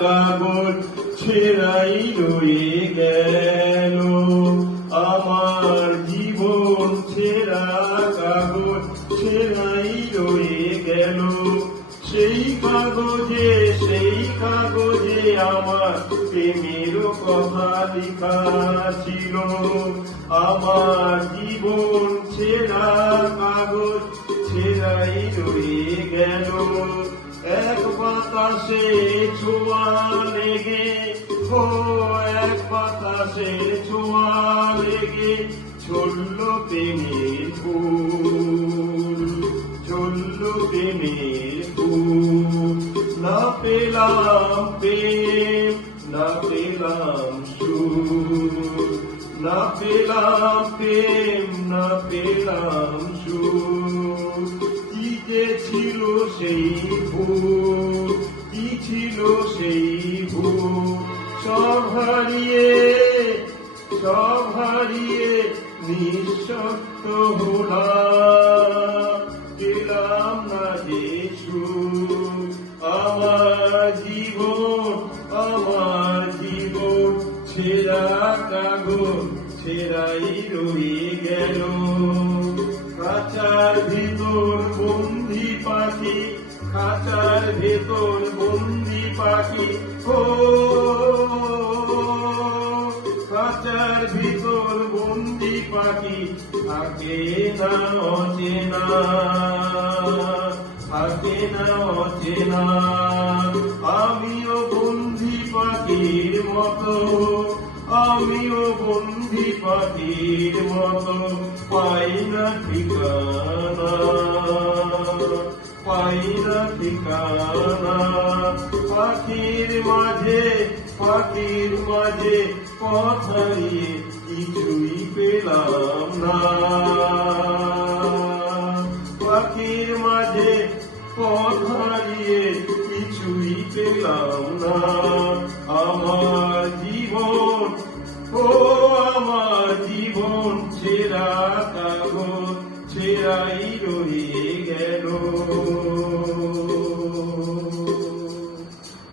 কাগজ ছেঁড়াই রয়ে গেল। আমার জীবন ছেঁড়া কাগজ ছেঁড়াই রয়ে গেল। সেই কাগজে আমার প্রেমের কথা লেখা ছিল। আমার জীবন ছেঁড়া কাগজ ছেঁড়াই রয়ে গেল। এক বাতাসে ছোঁয়া লেগে, এক বাতাসে ছোঁয়া লেগে ঝরল প্রেমের ফুল, ঝরল প্রেমের ফুল। না পেলাম প্রেম, না পেলাম সুর, না পেলাম প্রেম, না পেলাম সুর। কি যে ছিল সেই ভুল, কি ছিল সেই ভুল। সব হারিয়ে নিঃশব্দ হলাম, পেলাম না যে সুর। আমার জীবন ছেঁড়া কাগজ ছেঁড়াই রয়ে গেল। খাঁচার ভেতর বন্দি পাখি, খাঁচার ভেতর বন্দি পাখি, খাঁচার ভিতর বন্দি পাখি থাকে না অচেনা, থাকে না অচেনা। আমিও বন্দি পাখির মতো, আমিও বন্দি পাখির মতো পাই না ঠিকানা, পাই না ঠিকানা। পাখির মাঝে পথ হারিয়ে কিছুই পেলাম না। পাখির মাঝে পথ হারিয়ে কিছুই পেলাম না। আমার জীবন ছেঁড়া কাগজ ছেঁড়াই